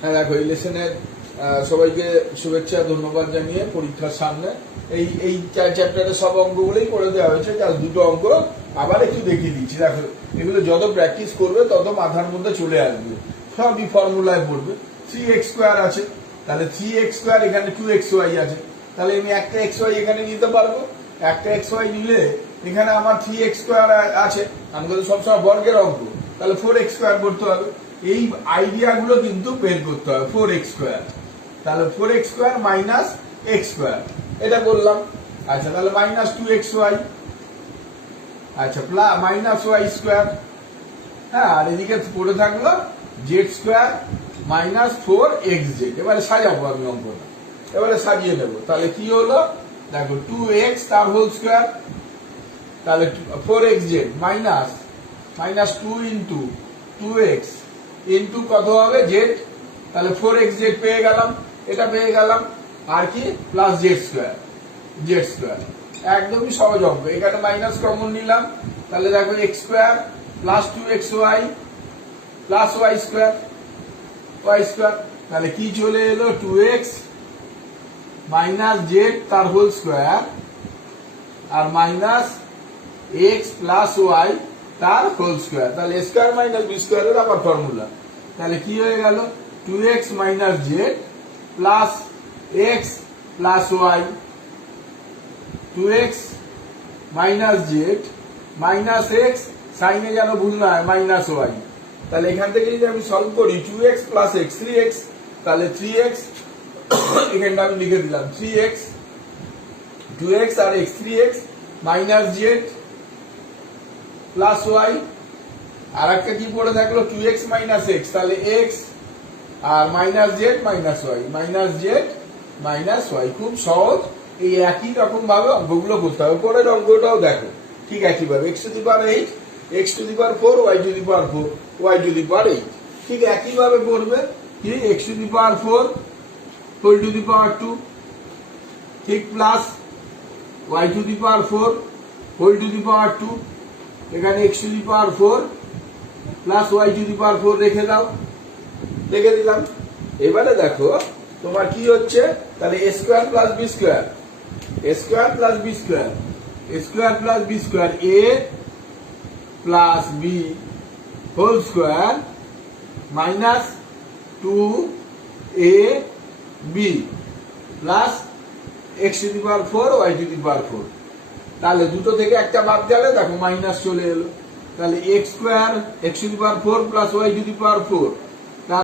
হ্যাঁ দেখো, এই লেসনের সবাইকে শুভেচ্ছা, ধন্যবাদ জানিয়ে পরীক্ষার সামনে এই এই চ্যাপ্টারের সব অঙ্কগুলোই করে দেওয়া হয়েছে জাস্ট দুটো অঙ্ক আবার একটু দেখিয়ে দিচ্ছি। দেখো, এগুলো যত প্র্যাকটিস করবে, তত মাথার মধ্যে চলে আসবে। সবই ফর্মুলায় পড়বে। থ্রি এক্স স্কোয়ার আছে, তাহলে থ্রি এক্স স্কোয়ার এখানে টু এক্স ওয়াই আছে। তাহলে আমি একটা এক্স ওয়াই এখানে নিতে পারব, একটা এক্স ওয়াই নিলে এখানে আমার থ্রি এক্স স্কোয়ার আছে। আমি সবসময় বর্গের অঙ্ক। তাহলে ফোর এক্স স্কোয়ার করতে হবে। এই আইডিয়াগুলো কিন্তু বের করতে হবে ফোর এক্স স্কোয়ার তাহলে four X square minus X square এটা করলাম। আচ্ছা তাহলে মাইনাস টু এক্স ওয়াই আচ্ছা প্লাস মাইনাস ওয়াই স্কোয়ার হ্যাঁ আর এদিকে পড়ে থাকল Z square minus four X Z এবারে সাজাবো আমি অঙ্কটা। এবারে সাজিয়ে নেব তাহলে কি হলো? দেখো টু এক্স তার হোল স্কোয়ার তাহলে four X Z minus minus two into two X into কত হবে? জেড তাহলে ফোর এক্স জেড পেয়ে গেলাম। এটা পেয়ে গেলাম আর কি? Plus z square z square একদমই সহজ অঙ্ক এখানে মাইনাস কমন নিলাম। তাহলে দেখো x square plus two x y plus y square y square তাহলে কি চলে এলো? টু এক্স মাইনাস জেড তার হোল স্কোয়ার আর মাইনাস এক্স প্লাস ওয়াই তার হোল স্কোয়ার তাহলে স্কোয়ার মাইনাস বি স্কোয়ারের আবার ফর্মুলা তাহলে কি হয়ে গেল? Two x minus z plus x plus y two x minus z minus x সাইনে যেন ভুল না হয় মাইনাস ওয়াই তাহলে এখান থেকে যদি আমি সলভ করি two x plus x three x তাহলে থ্রি এক্স এখানটা আমি লিখে দিলাম থ্রি এক্স টু এক্স আর x three x minus z plus y আর একটা কি পড়ে থাকল? টু এক্স মাইনাস এক্স তাহলে এক্স আর minus z minus y minus z minus y খুব সহজ। এই একই রকম ভাবে অঙ্কগুলো করতে হবে। পরের অঙ্কটাও দেখো। ঠিক একই ভাবে x to the power eight x to the power four y to the power four y to the power eight ঠিক একই ভাবে করবে কি? X to the power four whole to the power two ঠিক plus y to the power four whole to the power two এখানে x to the power four plus y to the power four রেখে দাও। রেখে দিলাম। এবারে দেখো, তোমার কি হচ্ছে? তাহলে a square plus b square a square plus b square square plus b square a plus b whole square minus two a b plus x to the power four y to the power four তাহলে দুটো থেকে একটা বাদ গেলে দেখো minus চলে এলো। তাহলে x square x to the power four plus y to the power four